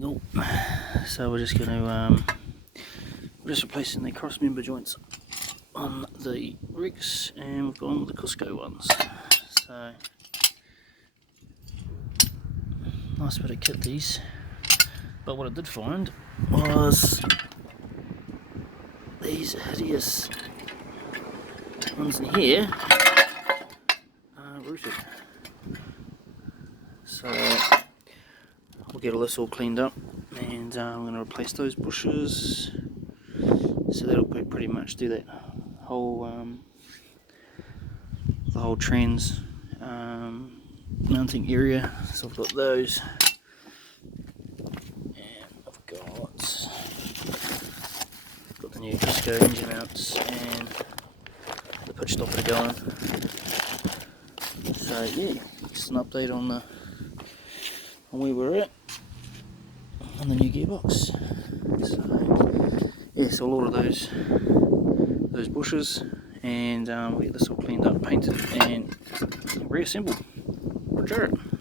Nope. So we're just going to we're just replacing the crossmember joints on the rigs, and we've gone with the Cusco ones. So nice bit of kit these. But what I did find was these hideous ones in here are rooted. So we'll get all this all cleaned up, and I'm going to replace those bushes. So that'll pretty much do that whole the whole trans mounting area. So I've got those, and I've got the new Cusco engine mounts and the pitch stopper going. So yeah, just an update on where we're at on the new gearbox. So yeah, so I'll order those bushes, and we'll get this all cleaned up, painted, and reassembled. Roger it.